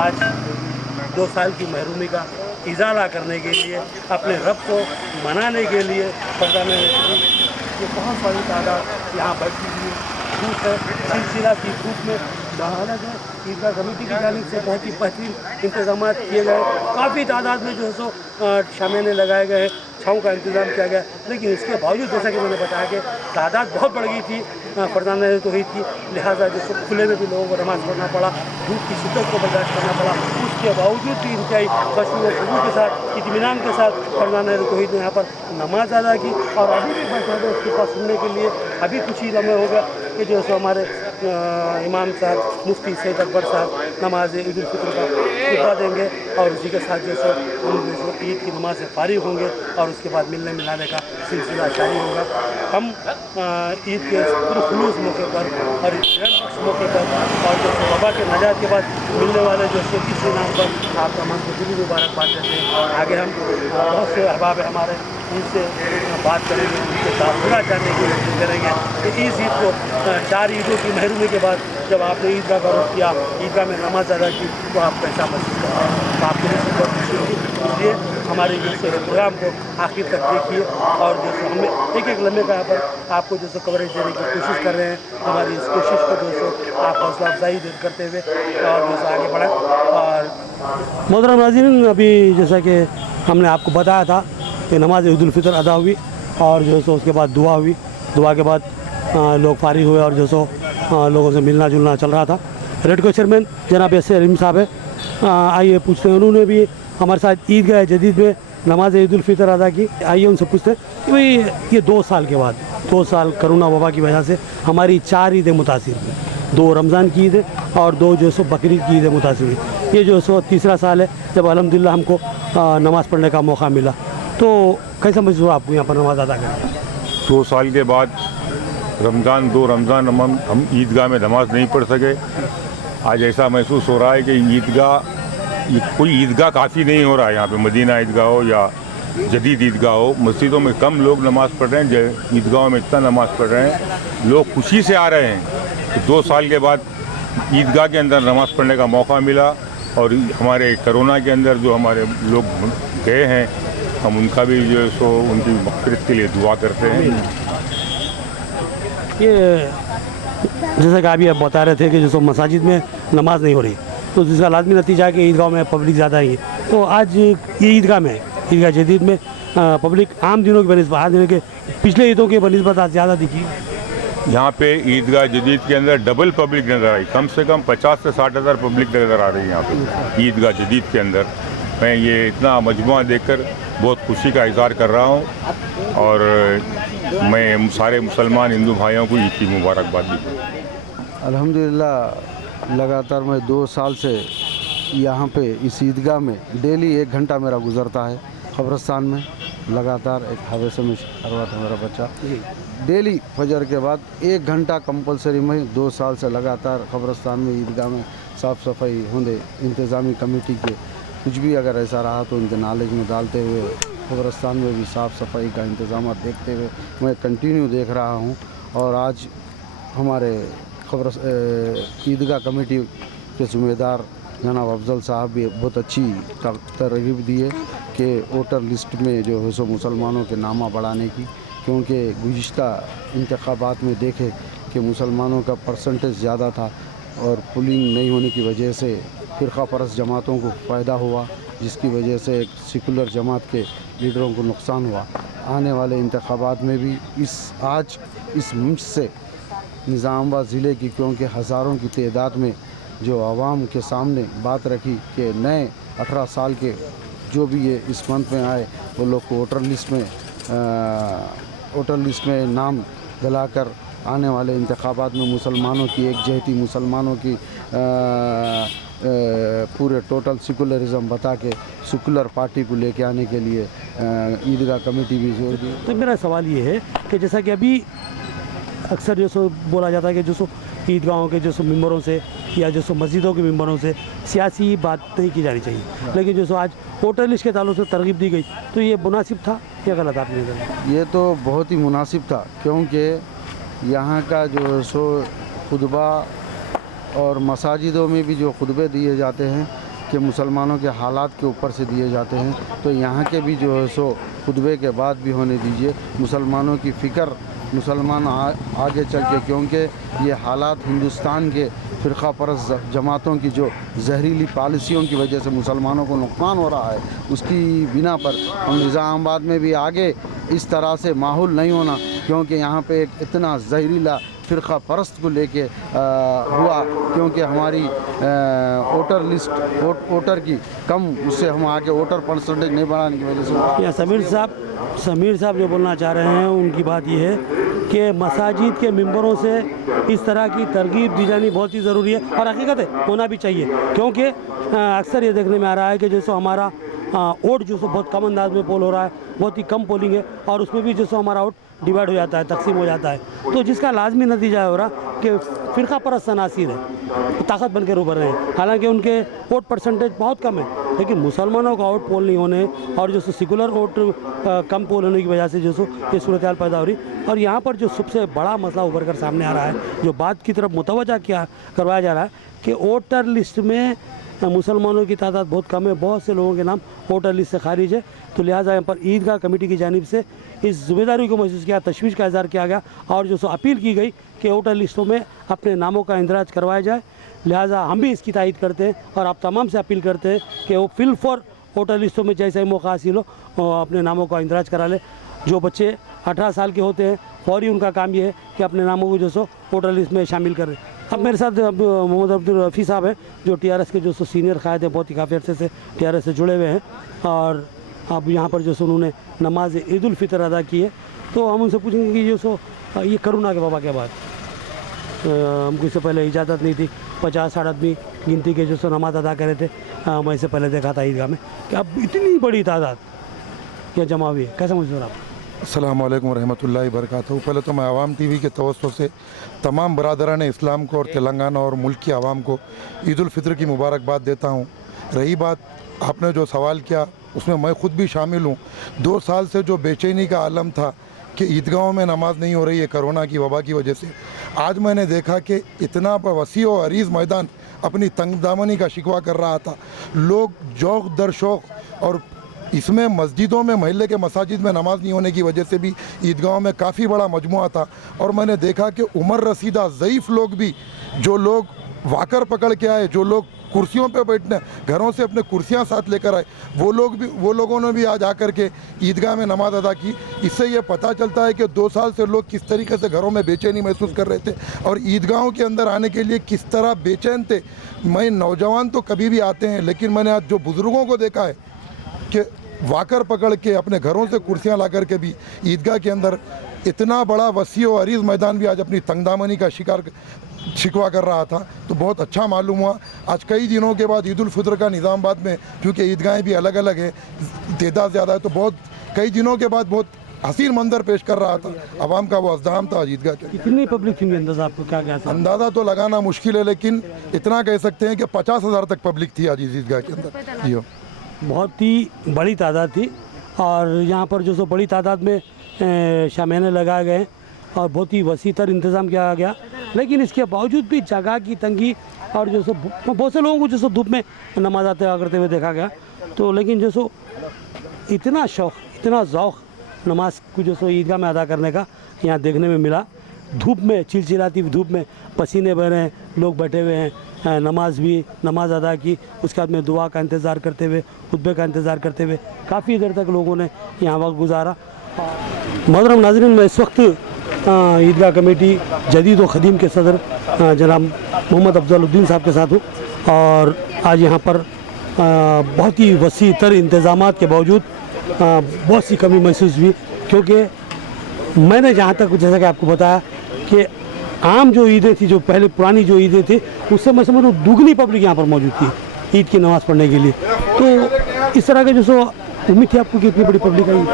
आज 2 साल की महरूमी का इजाला करने के लिए, अपने रब को मनाने के लिए ये बहुत बड़ी तादाद यहाँ बैठी हुई है। धूप है, सिलसिला की धूप में हालांकि ईदगाह कमेटी की जानिब से बहुत ही बेहतरीन इंतजाम किए गए। काफ़ी तादाद में जो है सो शामियाने लगाए गए, छाँव का इंतज़ाम किया गया। लेकिन इसके बावजूद जैसा कि मैंने बताया कि तादाद बहुत बढ़ गई थी, फरजाना तो हुई थी, लिहाजा जो सो खुले में भी लोगों को नमाज़ पढ़ना पड़ा, धूप की शिद्दत को बर्दाश्त करना पड़ा। उसके बावजूद भी इंतहाई खुशू व खुशू के साथ, इत्मीनान के साथ फरजाना तौहीद ने यहाँ पर नमाज अदा की। और अभी भी बैठे थे उसके पास सुनने के लिए। अभी कुछ ही लम्हे हो गया कि जो सो हमारे इमाम साहब मुफ्ती सैयद अकबर साहब नमाज ईद उल फितर का खुतबा देंगे और उसी के साथ जो सो हम जो सो ईद की नमाज से फारिग होंगे और उसके बाद मिलने मिलाने का सिलसिला जारी होगा। हम ईद के पुरखुलूस मौके पर और इस मौके पर और जो वबा के नजात के बाद मिलने वाले जो सो किसी नाम पर आप तमाम को दिली मुबारकबाद देते हैं। आगे हम बहुत से अहबाब है हमारे, उनसे बात करेंगे, उनके तासुरात जानने की कोशिश करेंगे कि इस ईद को 4 ईदों की महरूमी के बाद जब आपने ईदगाह का रुख किया, ईदगाह में नमाज अदा की, तो आप कैसा महसूस करते हैं। तो आपके लिए बहुत खुशी होगी। इसलिए हमारे जो है प्रोग्राम को आखिर तक देखिए और जो है हमें एक एक लम्हे का यहाँ पर आपको जो है कवरेज देने की कोशिश कर रहे हैं। हमारी इस कोशिश को जो है आप हौसला अफजाई करते हुए और जो है आगे बढ़ाएं। और मोहतरम नाज़रीन, अभी जैसा कि हमने आपको बताया था कि नमाज ईद उल फितर अदा हुई और जो सो उसके बाद दुआ हुई। दुआ के बाद लोग फारिग हुए और जो सो लोगों से मिलना जुलना चल रहा था। रेड क्रॉस चेयरमैन जनाब एस रहीम साहब है, आइए पूछते हैं। उन्होंने भी हमारे साथ ईदगाह जदीद में नमाज ईद उल फितर अदा की। आइए उनसे पूछते हैं कि भाई ये 2 साल के बाद, 2 साल कोरोना वबा की वजह से हमारी 4 ईदें मुतासिर हुई। 2 रमज़ान की ईद है और 2 जो सो बकरीद की ईदें मुतासिर हुई। ये जो सो तीसरा साल है जब अल्हम्दुलिल्लाह हमको नमाज़ पढ़ने का मौका मिला। तो कैसा महसूस हुआ आपको यहाँ पर नमाज अदा करना? 2 साल के बाद दो रमज़ान हम ईदगाह में नमाज नहीं पढ़ सके। आज ऐसा महसूस हो रहा है कि कोई ईदगाह काफ़ी नहीं हो रहा है। यहाँ पे मदीना ईदगाह हो या जदीद ईदगाह हो, मस्जिदों में कम लोग नमाज़ पढ़ रहे हैं, ईदगाहों में इतना नमाज़ पढ़ रहे हैं। लोग खुशी से आ रहे हैं तो 2 साल के बाद ईदगाह के अंदर नमाज़ पढ़ने का मौका मिला। और हमारे कोरोना के अंदर जो हमारे लोग गए हैं, हम उनका भी जो है सो उनकी मग़फ़िरत के लिए दुआ करते हैं। ये जैसा कि अभी आप बता रहे थे कि जो मसाजिद में नमाज नहीं हो रही, तो जिसका लाजमी नतीजा है कि ईदगाह में पब्लिक ज़्यादा ही है। तो आज ये ईदगाह में, ईदगाह जदीद में पब्लिक आम दिनों की बनिस्बत, आज दिनों के पिछले ईदों की बनिस्बत आज ज़्यादा दिखी। यहाँ पे ईदगाह जदीद के अंदर डबल पब्लिक नज़र आई। कम से कम 50 से 60 हज़ार पब्लिक नज़र आ रही है यहाँ पे ईदगाह जदीद के अंदर। मैं ये इतना मजमुआ देखकर बहुत खुशी का इज़हार कर रहा हूँ और मैं सारे मुसलमान हिंदू भाइयों को ईद की मुबारकबाद दी। अल्हम्दुलिल्लाह लगातार मैं 2 साल से यहाँ पे इस ईदगाह में डेली 1 घंटा मेरा गुज़रता है। क़ब्रिस्तान में लगातार एक हवेसे में करवा था मेरा बच्चा, डेली फजर के बाद 1 घंटा कंपलसरी में 2 साल से लगातार क़ब्रिस्तान में ईदगाह में साफ़ सफाई होंदे इंतज़ामी कमेटी के कुछ भी अगर ऐसा रहा तो उनके नॉलेज में डालते हुए क़ब्रिस्तान में भी साफ़ सफाई का इंतज़ाम देखते हुए मैं कंटिन्यू देख रहा हूँ। और आज हमारे ईदगाह कमेटी के ज़िम्मेदार जनाब अफजल साहब भी बहुत अच्छी तरगीब दी है कि वोटर लिस्ट में जो है सो मुसलमानों के नामा बढ़ाने की, क्योंकि गुज़िश्ता इंतखाबात में देखे कि मुसलमानों का परसेंटेज ज़्यादा था और पुलिंग नहीं होने की वजह से फ़िरक़ा परस्त जमातों को फ़ायदा हुआ, जिसकी वजह से एक सेकुलर जमात के लीडरों को नुकसान हुआ। आने वाले इंतखाबात में भी आज इस मंच से निज़ामाबाद ज़िले की, क्योंकि हज़ारों की तादाद में जो आवाम के सामने बात रखी कि नए 18 साल के जो भी ये इस मंथ में आए वो लोग को वोटर लिस्ट में नाम दिलाकर आने वाले इंतखाबात में मुसलमानों की एकजहती, मुसलमानों की पूरे टोटल सेकुलरिज़म बता के सेकुलर पार्टी को लेके आने के लिए ईदगाह कमेटी भी जोर दी। तो मेरा सवाल ये है कि जैसा कि अभी अक्सर जो सो बोला जाता है कि जो सो ईदगाहों के जो सो मेंबरों से या जो सो मस्जिदों के मेंबरों से सियासी बात नहीं की जानी चाहिए, लेकिन जो सो आज वोटर लिस्ट के ताल्लुक से तरगीब दी गई, तो ये मुनासिब था या गलत आपने कहा? ये तो बहुत ही मुनासिब था, क्योंकि यहाँ का जो सो खुतबा और मसाजिदों में भी जो खुतबे दिए जाते हैं कि मुसलमानों के हालात के ऊपर से दिए जाते हैं, तो यहाँ के भी जो है सो खुतबे के बाद भी होने दीजिए। मुसलमानों की फ़िक्र मुसलमान आगे चल के, क्योंकि ये हालात हिंदुस्तान के फ़िरक़ा परस्त जमातों की जो जहरीली पॉलिसियों की वजह से मुसलमानों को नुकसान हो रहा है, उसकी बिना पर हम निज़ामाबाद में भी आगे इस तरह से माहौल नहीं होना, क्योंकि यहाँ पे एक इतना जहरीला फ़िरक़ा परस्त को लेके हुआ, क्योंकि हमारी वोटर की कम, उससे हम आगे वोटर परसेंटेज नहीं बढ़ाने की वजह से। या समीर साहब जो बोलना चाह रहे हैं उनकी बात ये है कि मसाजिद के मेंबरों से इस तरह की तरगीब दी जानी बहुत ही ज़रूरी है, और हकीकत है होना भी चाहिए, क्योंकि अक्सर ये देखने में आ रहा है कि जैसे हमारा वोट जो सो बहुत कम अंदाज में पोल हो रहा है, बहुत ही कम पोलिंग है, और उसमें भी जैसे हमारा वोट डिवाइड हो जाता है, तकसीम हो जाता है, तो जिसका लाजमी नतीजा हो रहा कि फ़िरक़ा परस्त सनासीर है, तो ताकत बन के उभर रहे हैं। हालांकि उनके वोट परसेंटेज बहुत कम है, लेकिन मुसलमानों का वोट पोल नहीं होने और जो सेकुलर वोट कम पोल होने की वजह से जो सो ये सूरत हाल पैदा हो रही। और यहाँ पर जो सबसे बड़ा मसला उभर कर सामने आ रहा है, जो बात की तरफ मुतवज्जा करवाया जा रहा है कि वोटर लिस्ट में मुसलमानों की तादाद बहुत कम है, बहुत से लोगों के नाम वोटर लिस्ट से खारिज है, तो लिहाजा यहाँ पर ईदगाह कमेटी की जानिब से इस जिम्मेदारी को महसूस किया, तशवीश का इज़हार किया गया, और जो सो अपील की गई कि वोटर लिस्टों में अपने नामों का इंदराज करवाया जाए। लिहाजा हम भी इसकी तायद करते हैं और आप तमाम से अपील करते हैं कि वो फिल फॉर वोटर लिस्टों में जैसे ही मौका हासिल हो अपने नामों का इंदराज करा ले। जो बच्चे 18 साल के होते हैं फौरी उनका काम ये है कि अपने नामों को जो सो वोटर लिस्ट में शामिल करें। अब मेरे साथ मोहम्मद अब्दुल रफ़ी साहब हैं, जो TRS के जो सो सीनियर कायद हैं, बहुत ही काफ़ी अर्से से TRS से जुड़े हुए हैं, और अब यहाँ पर जो सो उन्होंने नमाज ईद उल फितर अदा की है। तो हम उनसे पूछेंगे कि जो सो ये करोना के वबा के बाद हमको इससे पहले इजाज़त नहीं थी, 50-60 आदमी गिनती के जो सो नमाज अदा करे थे। मैं इससे पहले देखा था ईदगाह में कि अब इतनी बड़ी तादाद क्या जमा हुई है, कैसा समझते हो आप? अस्सलाम वालेकुम रहमतुल्लाहि वबरकातुहू। पहले तो मैं आवाम TV के तवज्जो से तमाम बरादरान इस्लाम को और तेलंगाना और मुल्क की आवाम को ईद उल फितर की मुबारकबाद देता हूँ। रही बात आपने जो सवाल किया, उसमें मैं ख़ुद भी शामिल हूँ। 2 साल से जो बेचैनी का आलम था कि ईदगाहों में नमाज नहीं हो रही है कोरोना की वबा की वजह से, आज मैंने देखा कि इतना वसी और अरीज़ मैदान अपनी तंगदामनी का शिकवा कर रहा था। लोग शौक़ दर शौक़, और इसमें मस्जिदों में महल्ले के मसाजिद में नमाज नहीं होने की वजह से भी ईदगाहों में काफ़ी बड़ा मजमुआ था। और मैंने देखा कि उम्र रसीदा ज़ईफ़ लोग भी, जो लोग वाकर पकड़ के आए, जो लोग कुर्सियों पे बैठने घरों से अपने कुर्सियां साथ लेकर आए, वो लोगों ने भी आज आकर के ईदगाह में नमाज अदा की। इससे ये पता चलता है कि 2 साल से लोग किस तरीके से घरों में बेचैनी महसूस कर रहे थे और ईदगाहों के अंदर आने के लिए किस तरह बेचैन थे। मैं नौजवान तो कभी भी आते हैं, लेकिन मैंने आज जो बुज़ुर्गों को देखा है कि वाकर पकड़ के अपने घरों से कुर्सियां ला कर के भी ईदगाह के अंदर इतना बड़ा वसी और अरीज़ मैदान भी आज अपनी तंगदामनी का शिकवा कर रहा था, तो बहुत अच्छा मालूम हुआ। आज कई दिनों के बाद ईद उल फितर का निज़ामाबाद में, क्योंकि ईदगाहें भी अलग अलग है, तादाद ज़्यादा है, तो बहुत कई दिनों के बाद बहुत हसीन मंजर पेश कर रहा था। आवाम का वो अज़्दाम था ईदगाह के। कितनी पब्लिक थी अंदाज़ा आपको क्या क्या था? अंदाज़ा तो लगाना मुश्किल है, लेकिन इतना कह सकते हैं कि 50,000 तक पब्लिक थी आज ईदगाह के अंदर। जी बहुत ही बड़ी तादाद थी, और यहाँ पर जो सो बड़ी तादाद में शामियाने लगाए गए और बहुत ही वसी तर इंतज़ाम किया गया। लेकिन इसके बावजूद भी जगह की तंगी और जो सो बहुत से लोगों को जो सो धूप में नमाज आते करते हुए देखा गया। तो लेकिन जो सो इतना शौक़, इतना ज़ौक़ नमाज को जो सो ईदगाह में अदा करने का यहाँ देखने में मिला। धूप में, चिलचिलाती धूप में पसीने बह रहे हैं, लोग बैठे हुए हैं, नमाज अदा की, उसके बाद में दुआ का इंतज़ार करते हुए, खुतबे का इंतज़ार करते हुए काफ़ी देर तक लोगों ने यहाँ वक्त गुजारा। मोहतरम नाज़रीन, मैं इस वक्त ईदगाह कमेटी जदीद व ख़दीम के सदर जनाब मोहम्मद अफजलुद्दीन साहब के साथ हूँ, और आज यहाँ पर बहुत ही वसी तर इंतज़ामात के बावजूद बहुत सी कमी महसूस हुई, क्योंकि मैंने जहाँ तक जैसा कि आपको बताया कि आम जो ईदें थी, जो पहले पुरानी जो ईदें थी, उससे मैं समझ रहा हूँ दुगनी पब्लिक यहाँ पर मौजूद थी ईद की नमाज़ पढ़ने के लिए। तो इस तरह के जो सो उम्मीद थी आपको कि इतनी बड़ी पब्लिक आई।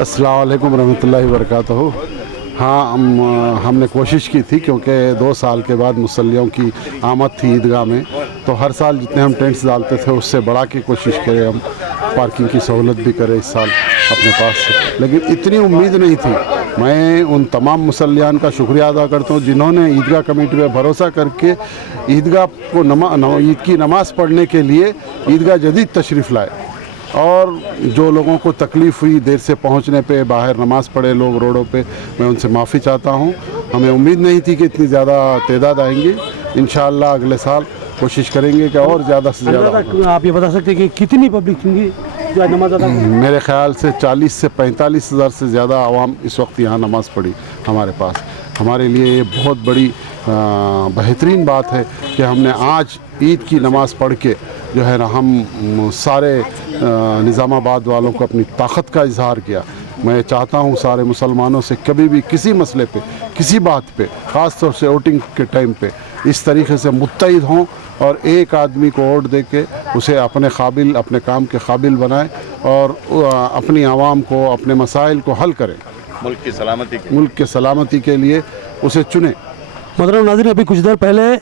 अस्सलाम वालेकुम रहमतुल्लाहि वबरकातुहू। हाँ, हमने कोशिश की थी, क्योंकि 2 साल के बाद मुसल्लियों की आमद थी ईदगाह में, तो हर साल जितने हम टेंट्स डालते थे उससे बढ़ा की कोशिश करें हम, पार्किंग की सहूलत भी करें इस साल अपने पास से। लेकिन इतनी उम्मीद नहीं थी मैं उन तमाम मुसल्लियान का शुक्रिया अदा करता हूँ जिन्होंने ईदगाह कमेटी पे भरोसा करके ईदगाह को ईद की नमाज़ पढ़ने के लिए ईदगाह जदीद तशरीफ़ लाए। और जो लोगों को तकलीफ़ हुई देर से पहुंचने पे, बाहर नमाज़ पढ़े लोग रोडों पे, मैं उनसे माफ़ी चाहता हूं। हमें उम्मीद नहीं थी कि इतनी ज़्यादा तादाद आएंगी। इंशाअल्लाह अगले साल कोशिश करेंगे कि और ज़्यादा से ज़्यादा। आप ये बता सकते हैं कि कितनी पब्लिक थी जो आज नमाज अदा कर? मेरे ख्याल से 40 से 45 हज़ार से ज़्यादा आवाम इस वक्त यहाँ नमाज़ पढ़ी हमारे पास। हमारे लिए ये बहुत बड़ी बेहतरीन बात है कि हमने आज ईद की नमाज़ पढ़ के जो है ना हम सारे निज़ामाबाद वालों को अपनी ताकत का इजहार किया। मैं चाहता हूँ सारे मुसलमानों से कभी भी किसी मसले पे, किसी बात पे, ख़ास तौर से वोटिंग के टाइम पे इस तरीके से मुत्तहिद हों और एक आदमी को वोट दे के उसे अपने काबिल, अपने काम के काबिल बनाएं और अपनी आवाम को, अपने मसाइल को हल करें। मुल्क की सलामती के लिए उसे चुनें। मोहतरम नाज़रीन, अभी कुछ देर पहले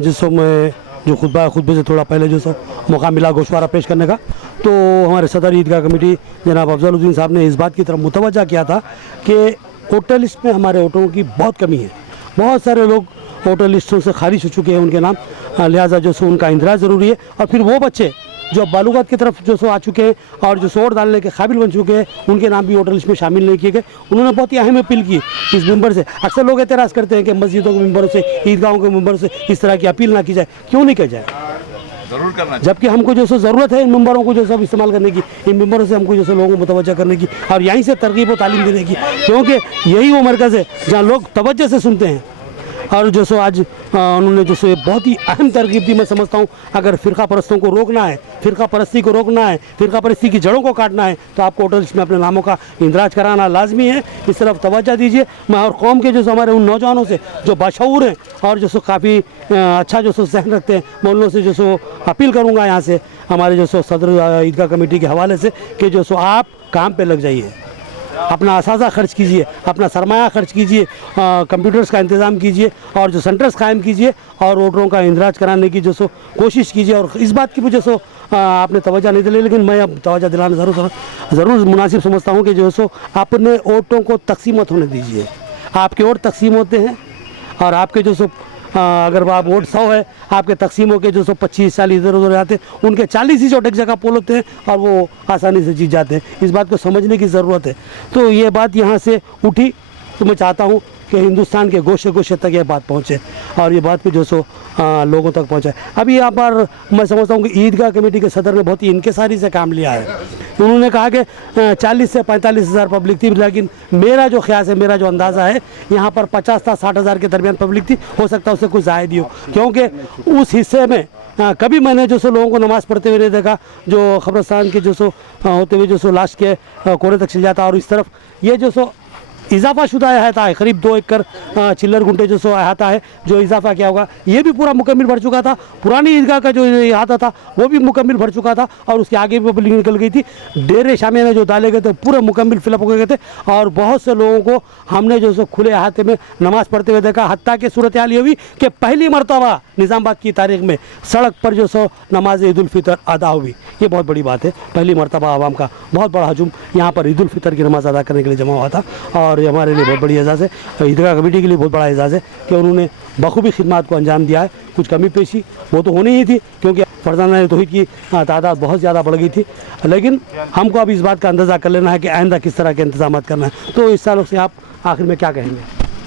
जिसको मैं जो खुतबे से थोड़ा पहले जो सो मौका मिला गोशवारा पेश करने का, तो हमारे सदर ईदगाह कमेटी जनाब अफजलुद्दीन साहब ने इस बात की तरफ मुतवज्जा किया था कि वोटर लिस्ट में हमारे वोटरों की बहुत कमी है। बहुत सारे लोग वोटर लिस्टों से खारिज हो चुके हैं उनके नाम, लिहाजा जो सो उनका इंदिराज ज़रूरी है। और फिर वो बच्चे जो बालूगात की तरफ जो सो आ चुके हैं और जो वोट डालने के काबिल बन चुके हैं, उनके नाम भी वोटर लिस्ट में शामिल नहीं किए गए। उन्होंने बहुत ही अहम अपील की इस मेंबर से। अक्सर लोग एतराज़ करते हैं कि मस्जिदों के मेंबरों से, ईदगाहों के मेंबरों से इस तरह की अपील ना की जाए। क्यों नहीं की जाए? जरूर करना, जबकि हमको जो सो ज़रूरत है इन मेंबरों को जो सब इस्तेमाल करने की, इन मेंबरों से हमको जो सो लोगों को मुतवज्जा करने की और यहीं से तरगीब व तालीम देने की, क्योंकि यही वो मरकज़ है जहाँ लोग तवज्जो से सुनते हैं। और जो सो आज उन्होंने जो सो बहुत ही अहम तरकीब दी। मैं समझता हूँ अगर फ़िरका परस्तों को रोकना है, फ़िरका परस्ती को रोकना है, फ़िरका परस्ती की जड़ों को काटना है, तो आपको वोटर लिस्ट में अपने नामों का इंदराज कराना लाजमी है। इस तरफ तवज्जो दीजिए। मैं और कौम के जो हमारे उन नौजवानों से जो बाशऊर हैं और जो सो काफ़ी अच्छा जो सो जहन रखते हैं, मैं उन लोगों से जो सो अपील करूँगा यहाँ से हमारे जो सो सदर ईदगाह कमेटी के हवाले से कि जो सो आप काम पर लग जाइए, अपना असासा खर्च कीजिए, अपना सरमाया खर्च कीजिए, कंप्यूटर्स का इंतज़ाम कीजिए और जो सेंटर्स कायम कीजिए और वोटरों का इंदराज कराने की जो सो कोशिश कीजिए। और इस बात की भी जो सो आपने तवज्जो नहीं दिलाई, लेकिन मैं अब तवज्जो दिलाना ज़रूर मुनासिब समझता हूँ कि जो सो अपने वोटों को तकसीम मत होने दीजिए। आपके वोट तकसीम होते हैं और आपके जो सो अगर आप वोट 100 है, आपके तकसीम होकर जो सो 25-40 इधर उधर जाते हैं, उनके 40 ही चोट एक जगह पोल होते हैं और वो आसानी से जीत जाते हैं। इस बात को समझने की ज़रूरत है। तो ये बात यहाँ से उठी तो मैं चाहता हूँ कि हिंदुस्तान के गोशे गोशे तक ये बात पहुँचे और ये बात भी जो सो लोगों तक पहुँचाए। अभी यहाँ पर मैं समझता हूँ कि ईदगाह कमेटी के सदर ने बहुत ही इनकेसारी से काम लिया है। उन्होंने कहा कि 40 से 45 हज़ार पब्लिक थी, लेकिन मेरा जो ख्याल है, मेरा जो अंदाज़ा है, यहाँ पर 50 से 60 हज़ार के दरमियान पब्लिक थी। हो सकता है उससे कुछ ज़ायद ही हो, क्योंकि उस हिस्से में कभी मैंने जो सो लोगों को नमाज़ पढ़ते हुए नहीं देखा जो ख़बरस्तान के जो सो होते हुए जो सो लाश के कोने तक चल जाता। और इस तरफ ये जो सो इजाफा शुदा अहाता है, करीब 2 एकड़ चिल्लर गुंटे जो सो अहाता है, जो इजाफा किया होगा, ये भी पूरा मुकम्मिल भर चुका था। पुरानी ईदगाह का जो अहाता था वो भी मुकम्मिल भर चुका था और उसके आगे भी पब्लिक निकल गई थी। डेरे शामिया में जो डाले गए थे पूरे मुकम्मिल फिलअप हो गए थे और बहुत से लोगों को हमने जो सो खुले अहाते में नमाज़ पढ़ते हुए देखा। हत्ता की सूरत हाल ये हुई कि पहली मरतबा निज़ामाबाद की तारीख में सड़क पर जो सो नमाज ईद उल फितर अदा हुई। ये बहुत बड़ी बात है। पहली मरतबा आवाम का बहुत बड़ा हजूम यहाँ पर ईद उल फितर की नमाज़ अदा करने के लिए जमा हुआ था और ये हमारे लिए बहुत बड़ी एजाज़ है। ईदगाह कमेटी के लिए बहुत बड़ा एजाज़ है कि उन्होंने बखूबी खिदमत को अंजाम दिया है। कुछ कमी पेशी वो तो होनी ही थी क्योंकि फरज़ाना तौहीद की तादाद बहुत ज़्यादा बढ़ गई थी, लेकिन हमको अब इस बात का अंदाज़ा कर लेना है कि आइंदा किस तरह के इंतजाम करना है। तो इस सालों से आप आखिर में क्या कहेंगे?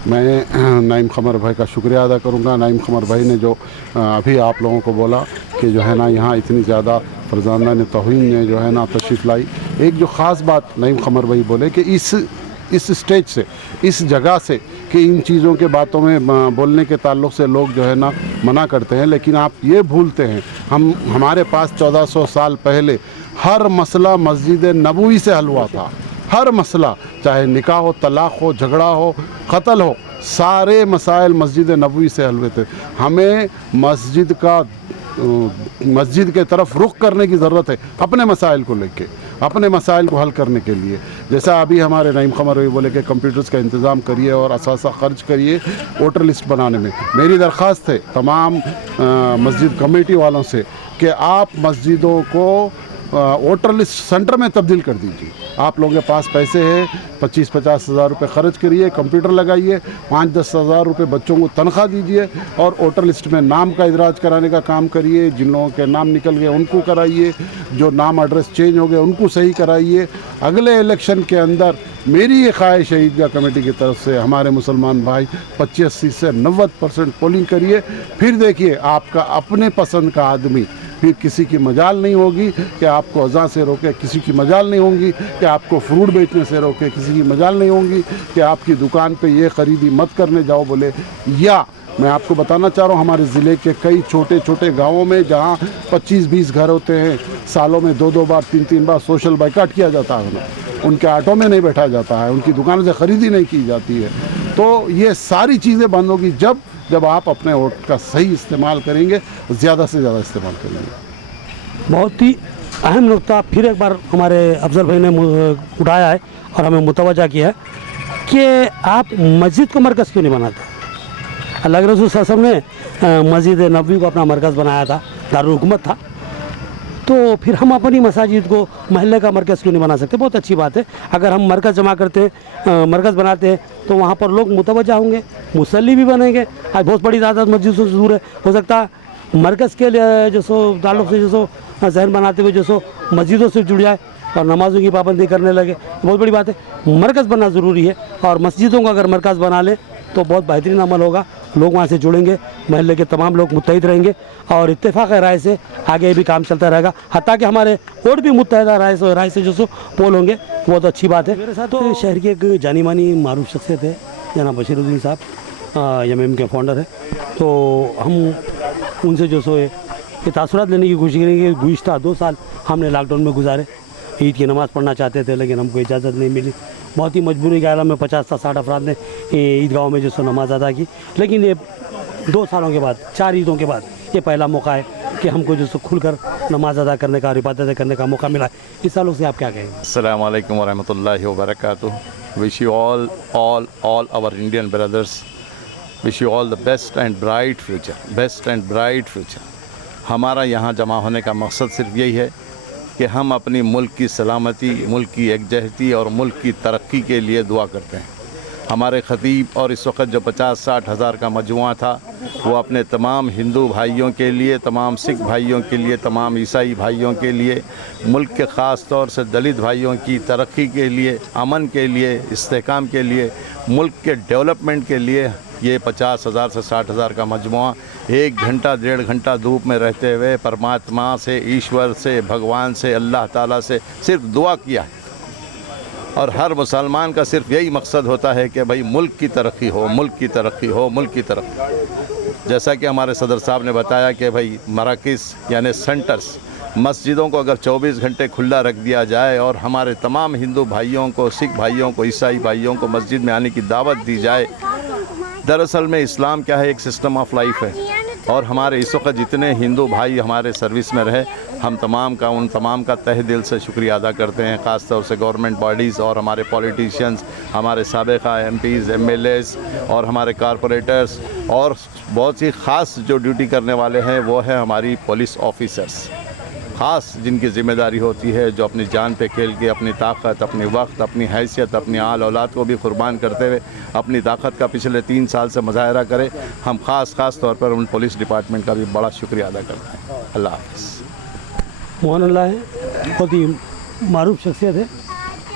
मैं नाइम क़मर भाई का शुक्रिया अदा करूँगा। नाइम क़मर भाई ने जो अभी आप लोगों को बोला कि जो है ना यहाँ इतनी ज़्यादा फरज़ाना तौहीद ने जो है ना तशरीफ़ लाई। एक जो ख़ास बात नाइम क़मर भाई बोले कि इस स्टेज से, इस जगह से कि इन चीज़ों के बातों में बोलने के ताल्लुक़ से लोग जो है ना मना करते हैं, लेकिन आप ये भूलते हैं हमारे पास 1400 साल पहले हर मसला मस्जिद नबवी से हल हुआ था। हर मसला, चाहे निकाह हो, तलाक़ हो, झगड़ा हो, क़त्ल हो, सारे मसाइल मस्जिद नबवी से हल हुए थे। हमें मस्जिद के तरफ रुख करने की ज़रूरत है अपने मसाइल को लेके, अपने मसाइल को हल करने के लिए। जैसा अभी हमारे नाइम क़मर भाई बोले कि कंप्यूटर्स का इंतज़ाम करिए और असासा खर्च करिए वोटर लिस्ट बनाने में। मेरी दरख्वास्त है तमाम मस्जिद कमेटी वालों से कि आप मस्जिदों को वोटर लिस्ट सेंटर में तब्दील कर दीजिए। आप लोगों के पास पैसे हैं 25-50 हज़ार रुपये खर्च करिए, कंप्यूटर लगाइए, 5-10 हज़ार रुपये बच्चों को तनख्वाह दीजिए और वोटर लिस्ट में नाम का इदराज कराने का काम करिए। जिन लोगों के नाम निकल गए उनको कराइए, जो नाम एड्रेस चेंज हो गए उनको सही कराइए। अगले इलेक्शन के अंदर मेरी ये ख्वाहिश है ईदगाह कमेटी की तरफ से, हमारे मुसलमान भाई 85 से 90% पोलिंग करिए। फिर देखिए आपका अपने पसंद का आदमी, फिर किसी की मजाल नहीं होगी कि आपको अज़ां से रोके, किसी की मजाल नहीं होगी कि आपको फ्रूट बेचने से रोके, किसी की मजाल नहीं होगी कि आपकी दुकान पे ये खरीदी मत करने जाओ बोले। या मैं आपको बताना चाह रहा हूँ हमारे ज़िले के कई छोटे छोटे गाँवों में जहाँ 25-20 घर होते हैं, सालों में 2-2 बार 3-3 बार सोशल बाइकाट किया जाता है, उनके ऑटो में नहीं बैठा जाता है, उनकी दुकान से ख़रीदी नहीं की जाती है। तो ये सारी चीज़ें बंद होगी जब आप अपने वोट का सही इस्तेमाल करेंगे, ज़्यादा से ज़्यादा इस्तेमाल करेंगे। बहुत ही अहम नुकता फिर एक बार हमारे अफजल भाई ने उठाया है और हमें मुतवज्जा किया है कि आप मस्जिद को मरकज़ क्यों नहीं बनाते। अल्लाह के रसूल सल्लल्लाहु अलैहि वसल्लम ने मस्जिद नबवी को अपना मरकज़ बनाया था, दारुल हुकूमत था, तो फिर हम अपनी मसाजिद को महल्ले का मरकज़ क्यों नहीं बना सकते। बहुत अच्छी बात है, अगर हम मरकज़ जमा करते हैं, मरकज़ बनाते हैं तो वहाँ पर लोग मुतवज्जा होंगे, मुसल्ली भी बनेंगे। आज बहुत बड़ी तादाद मस्जिदों से दूर है, हो सकता है मरकज़ के लिए जो सो ताल्लुक़ से जो सो जहन बनाते हुए जो सो मस्जिदों से जुड़ जाए और नमाज़ों की पाबंदी करने लगे। बहुत बड़ी बात है, मरकज़ बनना ज़रूरी है और मस्जिदों को अगर मरकज़ बना लें तो बहुत बेहतरीन अमल होगा। लोग वहाँ से जुड़ेंगे, महल्ले के तमाम लोग मुत्तहिद रहेंगे और इत्तेफाक राय से आगे भी काम चलता रहेगा। हत्ता कि हमारे वोट भी मुत्तहिदा राय से जो सो पोल होंगे, बहुत अच्छी बात है। मेरे साथ तो शहर के एक जानी मानी मारूफ शख्सियत है जनाब बशीरुद्दीन साहब, YMM के फाउंडर है। तो हम उनसे जो सो ये तासुरात लेने की कोशिश करेंगे। गुज़िश्ता 2 साल हमने लॉकडाउन में गुजारे, ईद की नमाज़ पढ़ना चाहते थे लेकिन हमको इजाज़त नहीं मिली। बहुत ही मजबूरी के आलम में 50 से 60 अफराद ने ईदगाहों में जो सो नमाज़ अदा की। लेकिन ये 2 सालों के बाद, 4 ईदों के बाद ये पहला मौका है कि हमको जो सो खुलकर नमाज़ अदा करने का और इबादतें करने का मौका मिला है। इस सालों से आप क्या कहेंगे। अस्सलाम वालेकुम वरहमतुल्लाहि वबरकातुहू। Wish you all our Indian brothers, wish you all the best and bright future। हमारा यहाँ जमा होने का मकसद सिर्फ यही है कि हम अपनी मुल्क की सलामती, मुल्क की एकजहती और मुल्क की तरक्की के लिए दुआ करते हैं। हमारे ख़तीब और इस वक्त जो 50-60 हज़ार का मजमुआ था, वो अपने तमाम हिंदू भाइयों के लिए, तमाम सिख भाइयों के लिए, तमाम ईसाई भाइयों के लिए, मुल्क के ख़ास तौर से दलित भाइयों की तरक्की के लिए, अमन के लिए, इस्तेहकाम के लिए, मुल्क के डेवलपमेंट के लिए ये 50,000 से 60,000 का मजमुआ 1 घंटा 1.5 घंटा धूप में रहते हुए परमात्मा से, ईश्वर से, भगवान से, अल्लाह ताला से सिर्फ दुआ किया है। और हर मुसलमान का सिर्फ यही मकसद होता है कि भाई मुल्क की तरक्की हो, मुल्क की तरक्की हो, मुल्क की तरक्की। जैसा कि हमारे सदर साहब ने बताया कि भाई मराकिज़ यानी सेंटर्स, मस्जिदों को अगर 24 घंटे खुला रख दिया जाए और हमारे तमाम हिंदू भाइयों को, सिख भाइयों को, ईसाई भाइयों को मस्जिद में आने की दावत दी जाए। दरअसल में इस्लाम क्या है, एक सिस्टम ऑफ लाइफ है। और हमारे इस वक्त जितने हिंदू भाई हमारे सर्विस में रहे, हम उन तमाम का तहे दिल से शुक्रिया अदा करते हैं। ख़ास तौर से गवर्नमेंट बॉडीज़ और हमारे पॉलिटिशियंस, हमारे साबिक़ा MPs, MLAs और हमारे कारपोरेटर्स, और बहुत सी ख़ास जो ड्यूटी करने वाले हैं वो है हमारी पुलिस ऑफिसर्स, ख़ास जिनकी ज़िम्मेदारी होती है, जो अपनी जान पे खेल के अपनी ताकत, अपनी वक्त, अपनी हैसियत, अपनी आल औलाद को भी कुर्बान करते हुए अपनी ताकत का पिछले 3 साल से मुजाहरा करे। हम ख़ास तौर पर उन पुलिस डिपार्टमेंट का भी बड़ा शुक्रिया अदा करते हैं। अल्लाह हाफ़िज़। मोहन अल्लाह है, बहुत ही मारूफ शख्सियत है,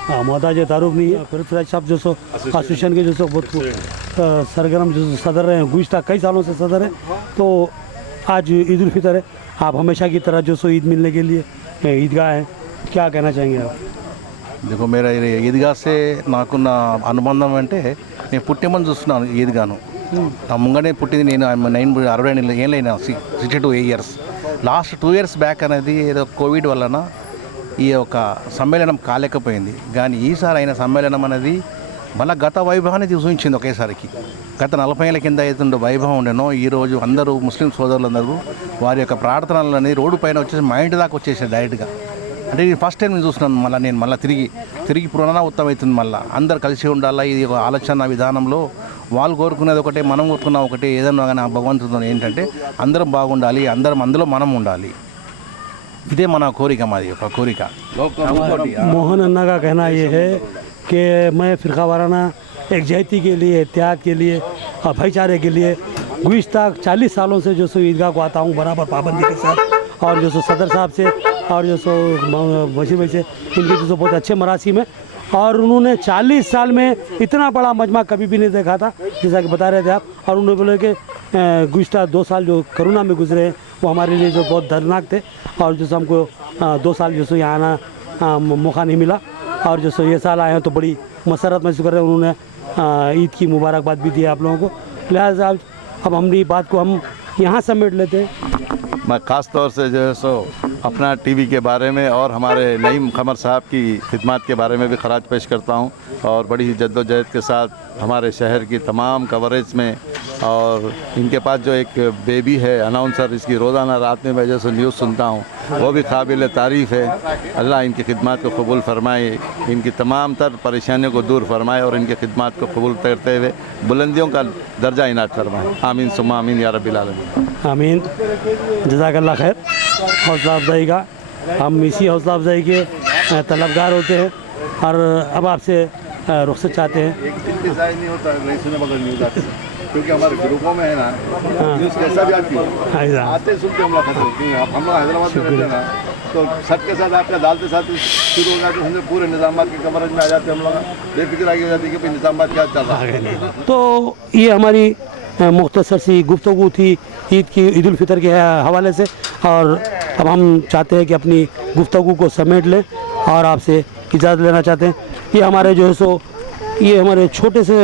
हाँ, मोहताज तारुफ नहीं है। फिर साहब जो सो एसोसिएशन के जो सो बहुत सरगर्म जो सदर रहे हैं, गुज़िश्ता कई सालों से सदर हैं। तो आज ईद उल फितर है, आप हमेशा की तरह जो सो ईद मिलने के लिए ईदगाह है, क्या कहना चाहेंगे आप। देखो मेरा ఈద్గా से నాకున్న అనుబంధం అంటే నేను పుట్టేమని చూస్తున్నాను ఈద్గాను నా ముంగనే పుట్టింది నేను 60 ఏళ్ళైనా 62 ఇయర్స్ లాస్ట్ 2 ఇయర్స్ బ్యాక్ అనేది ఏదో కోవిడ్ వలన ఈ యొక్క సమ్మేళనం కాలేకపోయింది కానీ ఈసారి అయిన సమ్మేళనం అనేది మళ్ళీ గత వైభవాన్ని చూపించింది ఒకేసారికి గత 40 ఏళ్ళ కింద అవుతుండే వైభవం ఉండేనో ఈరోజు అందరూ ముస్లిం సోదరులందరూ వారి యొక్క ప్రార్థనలు అనేది రోడ్డు పైన వచ్చేసి మా ఇంటి దాకా వచ్చేసారు డైరెక్ట్గా అంటే నేను ఫస్ట్ టైం నేను చూస్తున్నాను నేను తిరిగి పునరావృతం అవుతుంది మళ్ళీ అందరు కలిసి ఉండాలా ఇది ఒక ఆలోచన విధానంలో వాళ్ళు కోరుకునేది ఒకటే మనం కోరుకున్న ఒకటే ఏదన్నా కానీ ఆ భగవంతుడు ఏంటంటే అందరం బాగుండాలి అందరం అందులో మనం ఉండాలి ఇదే మన కోరిక, మాది ఒక కోరిక. मोहन अन्ना का कहना ये है कि मैं फ़िरका वाराना एकजहती के लिए, इत्तेहाद के लिए और भाईचारे के लिए गुज़िश्ता 40 सालों से जो सो ईदगाह को आता हूँ बराबर पाबंदी के साथ, और जो सो सदर साहब से और जो सो बशीर भाई से इनके जो सो बहुत अच्छे मरासिम है, और उन्होंने 40 साल में इतना बड़ा मजमा कभी भी नहीं देखा था जैसा कि बता रहे थे आप। और उन्होंने बोले कि गुज़िश्ता 2 साल जो कोरोना में गुजरे हैं वो हमारे लिए जो बहुत दर्दनाक थे, और जो सो हमको 2 साल जो सो यहाँ आना मौका नहीं मिला, और जो सो ये साल आए हैं तो बड़ी मसरत महसूस कर रहे हैं। उन्होंने ईद की मुबारकबाद भी दी आप लोगों को, लिहाजा अब हमने बात को हम यहाँ समेट लेते हैं। मैं ख़ास तौर से जो है सो अपना टीवी के बारे में और हमारे नईम कमर साहब की खिदमत के बारे में भी खराज पेश करता हूँ, और बड़ी ही जद्दोजहद के साथ हमारे शहर की तमाम कवरेज में, और इनके पास जो एक बेबी है अनाउंसर, इसकी रोज़ाना रात में मैं जैसे न्यूज़ सुनता हूँ, वो भी काबिल तारीफ़ है। अल्लाह इनकी खिदमत को कबूल फरमाए, इनकी तमाम तर परेशानियों को दूर फरमाए, और इनकी खिदमत को कबूल करते हुए बुलंदियों का दर्जा इनात फरमाए। आमीन सुम्मा आमीन या रब्बिल आलमीन। आमीन, जज़ाकल्लाह खैर। हौसला अफजाई का हम इसी हौसला अफजाई के तलबगार होते हैं, और अब आपसे रुखसत चाहते हैं। एक दिन भी ज़ाहिर नहीं होता रईस ने मगर न्यूज़ आती है, क्योंकि हमारे ग्रुपों में है ना न्यूज़ कैसा भी आती है, आते सुनते हम लोग खतरे, क्योंकि हम लोग हैदराबाद में रहते हैं ना, तो सच के साथ आपके दालते साथ शुरू हो जाते, हमने पूरे निज़ामात के कवरेज में आ जाते, हम लोग बेफिक्र आगे हो जाती है कि भाई निज़ामात क्या चल रहा है। तो ये हमारी मुख्तसर सी गुफ्तगू थी ईद की, ईद उल फितर के हवाले से, और अब हम चाहते हैं कि अपनी गुफ्तगू को समेट लें और आपसे इजाज़त लेना चाहते हैं। ये हमारे जो है सो ये हमारे छोटे से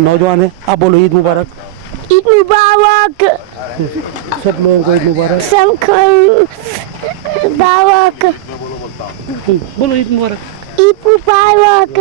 नौजवान हैं। आप बोलो ईद मुबारक। ईद मुबारक, सब लोगों को ईद मुबारक। सबको मुबारक, बोलो ईद मुबारक। ईद मुबारक।